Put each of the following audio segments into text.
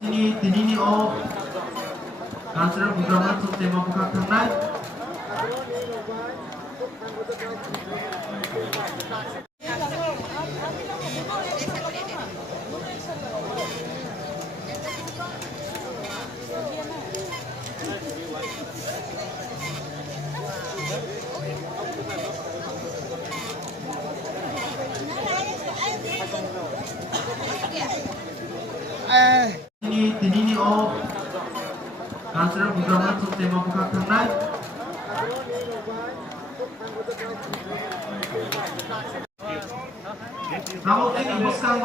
दिनैनि कालचारेल प्रग्रामा सप्तायाव बोखारखांनाय दिनैनि कालचारेल प्रग्रामा सप्तायाव बोखारखांनाय सामुद्रिक बसखांग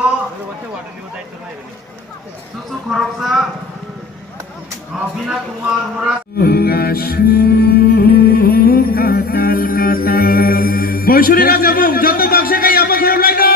सुसु खरकसा बिना कुमार मुरा বৈশরী রাজা যত বাক্সে গাই আপা ঘরে Lino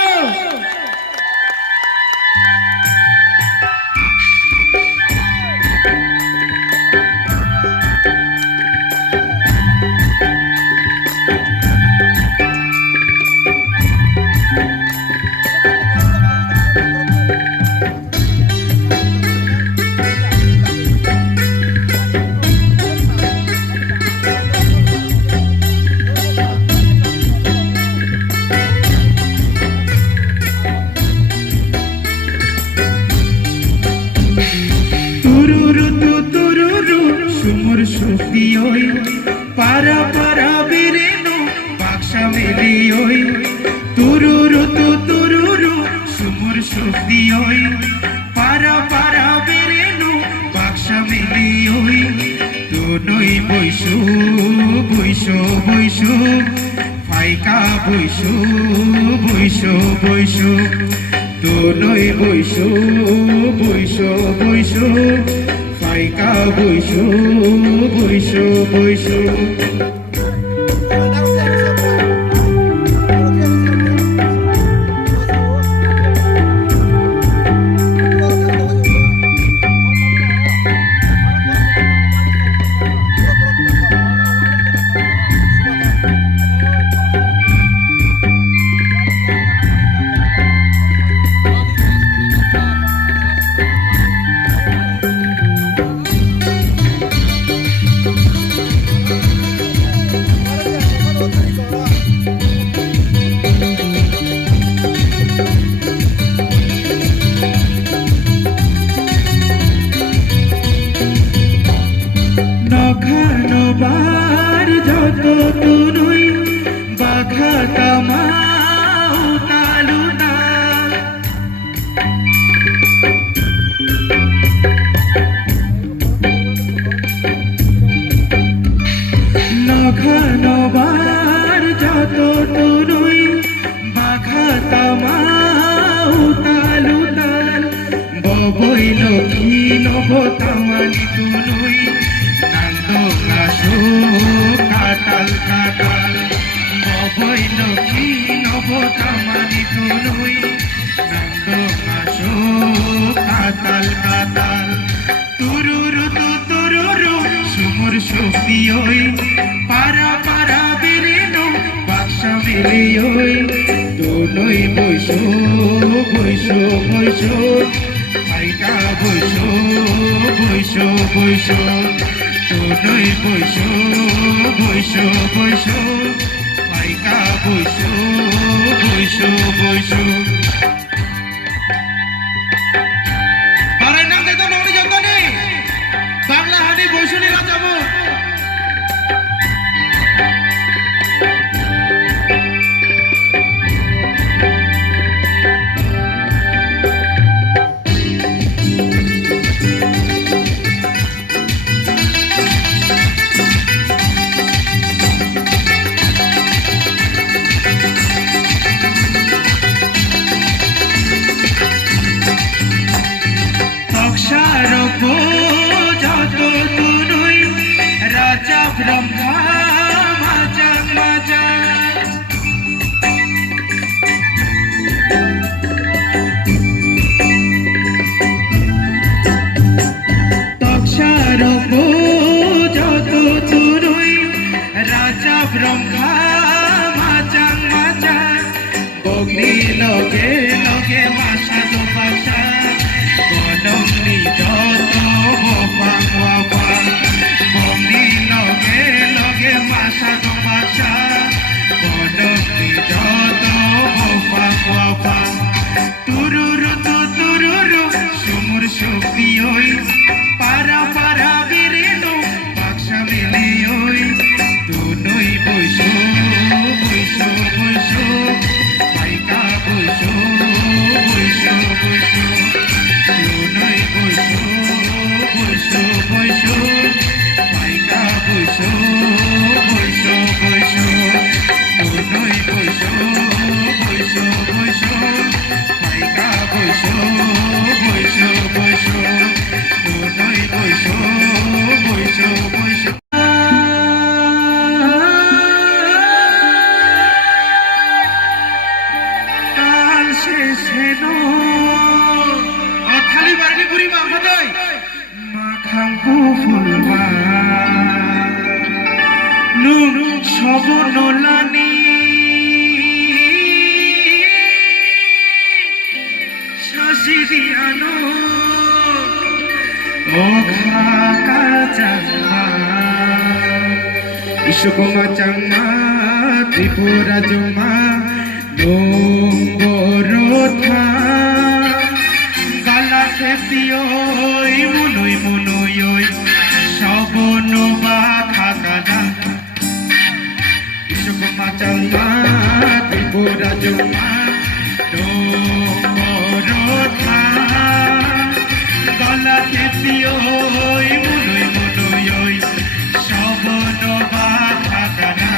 para para vireno baksha meli oi tururu tururu sumur shofdi oi para para vireno baksha meli oi tunoi boisho boisho boisho faika boisho boisho boisho tunoi boisho boisho boisho faika boisho boisho boisho নবার যত তুই বাঘা তামাউ তালু তাল ববই লক্ষ্মী নব তামানি তুই নান্দ কাশো কাটাল কাটাল ববই লক্ষ্মী নব তামানি তুই নান্দ কাশো কাটাল কাটাল তুরুরু তুরুরু সুমুর শক্তি ওই para para vireno baksha meli oi tunoi boisho boisho boisho faika boisho boisho boisho tunoi boisho boisho boisho faika boisho boisho boisho Barai nang dito nang dijoto ni Bangla hani boisho ni rajamu Brahma majang majang Taksharo joto tunoi Raja Brahma majang majang Bogni loge loge masa do pasha Bolong ni do কুফুলমা নু সব নলানি শাসিরিয়ানো ও খাকা চাংমা ইসকমা চাংমা ত্রিপুরা জমা নম্বরথা গালা খেপিয়ই মুনই মুনই সবনবা খাকানা ইসকমা চাংমা ত্রিপুরা জমা নম্বরথা গালা খেপিয়ই মুনই মুনই সবনবা খাকানা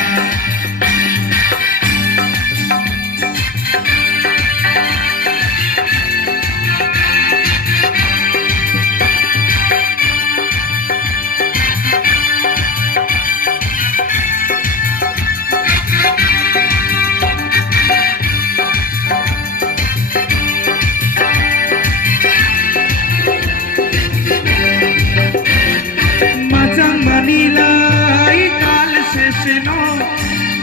Manilai tal seseno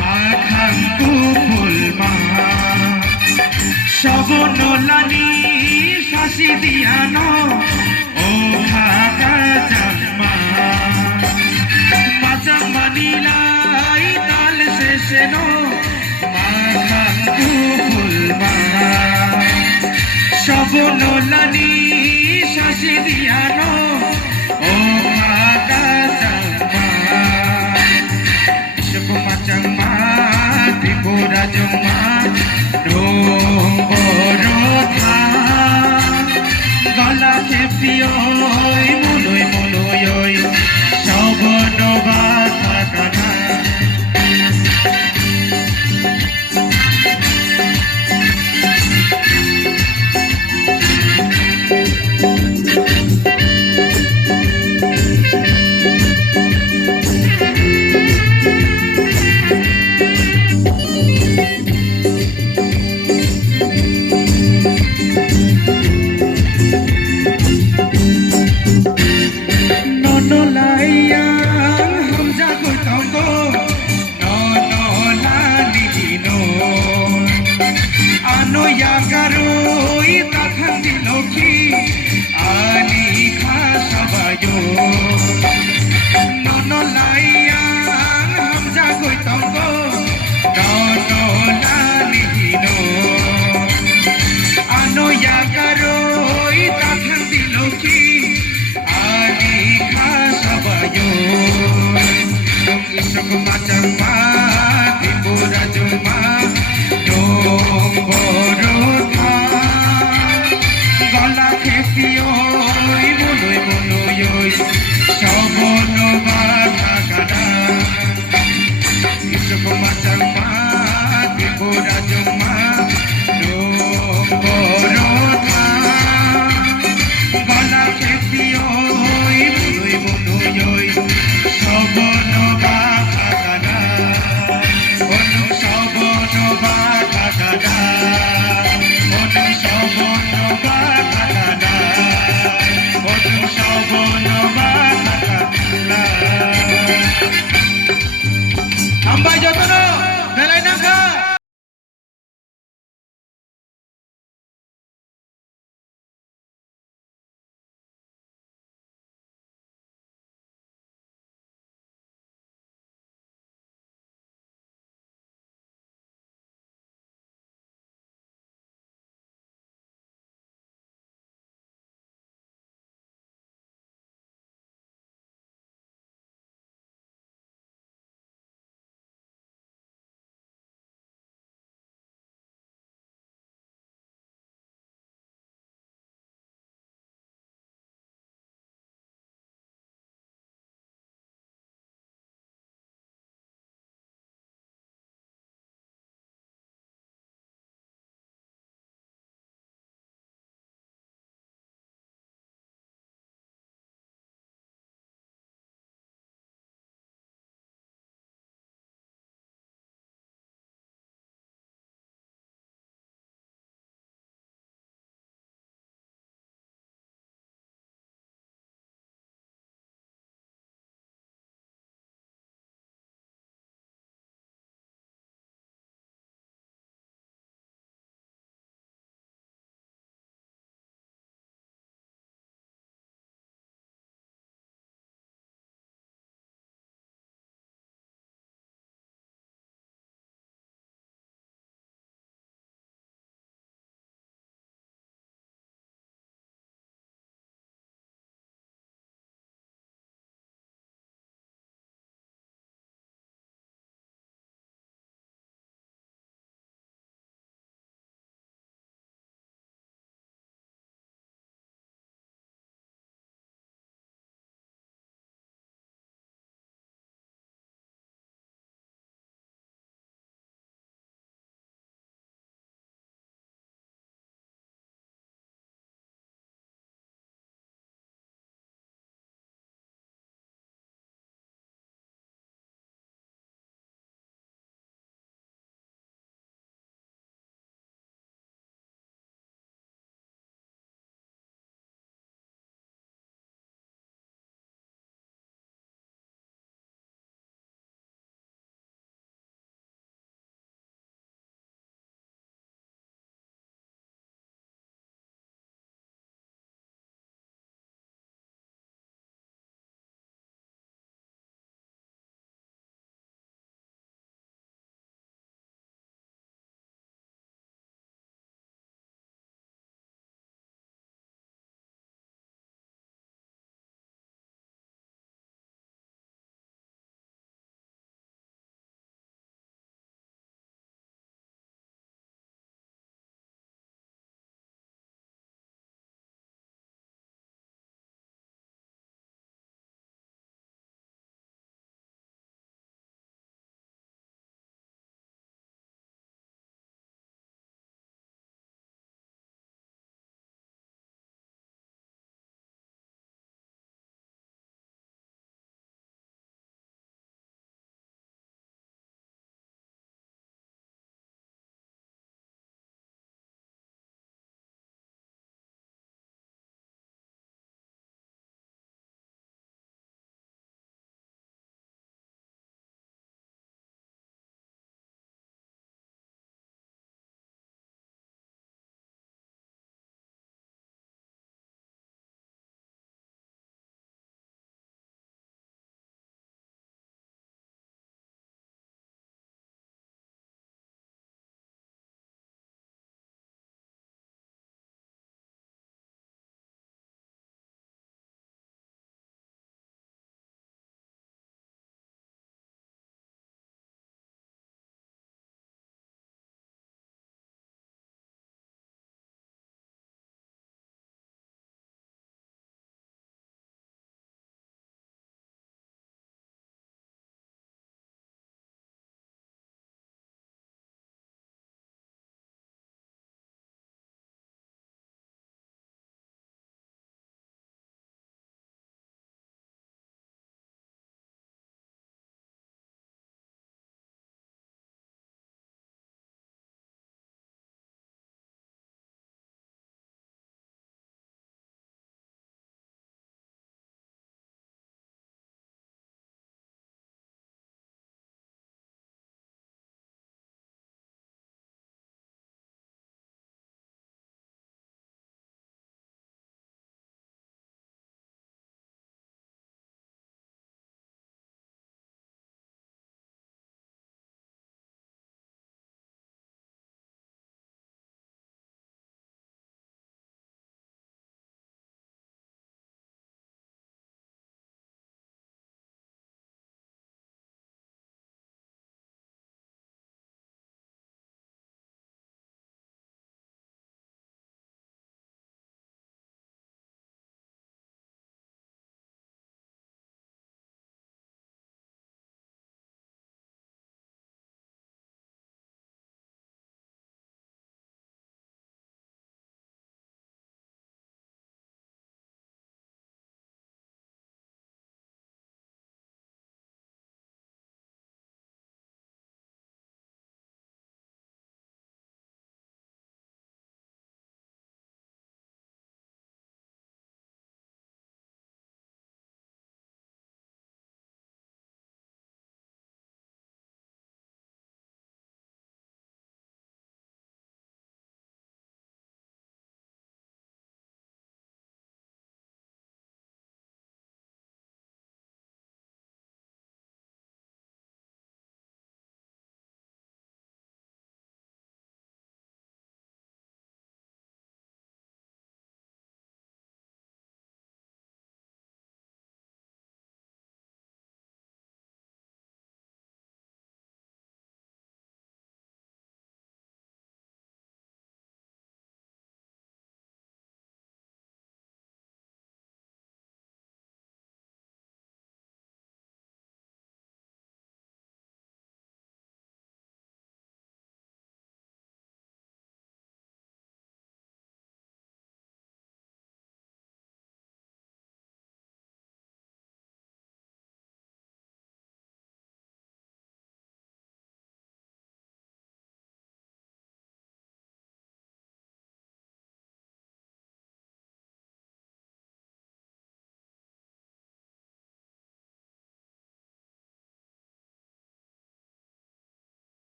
makhangku pulma sabonolani sasidiano o khaka jamma macam manilai tal seseno makhangku pulma sabonolani sasidiano o Macam Tripura Joma Nomborotha Gala Khepiyoi Munoi Munoi Sobonoba Thakana Macam Tripura Joma Nomborotha Gala Khepiyoi Munoi Munoi Sobonoba Thakana Macam Tripura Joma Nomborotha Gala Khepiyoi Munoi Munoi Sobonoba Sampai jotono, belai nangka.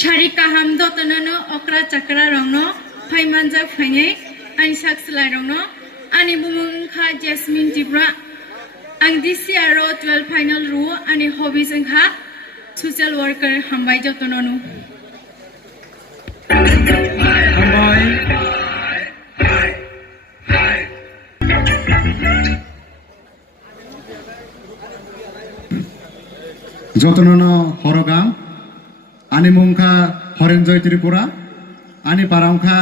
Shari kaham dotonono okra chakra rongno phaimanja phainge ang sakslai rongno ani bumung kha Jasmine Tibra ang DCRO 12 final ru ani hobbies kha social worker hambai jotonono হামবাই যতননো হরগাম আনি মুংখা হরেনজয় ত্রিপুরা আনি পারাংখা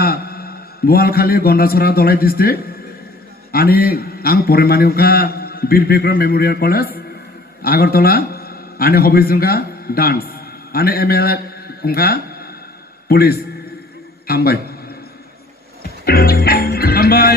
Boalkhali Gandacherra Dalai district আনি আং পরিমানি উখা বীর Vikram Memorial college Agartala আনি hobbies উংখা dance আনি MLA উংখা police হামবাই হামবাই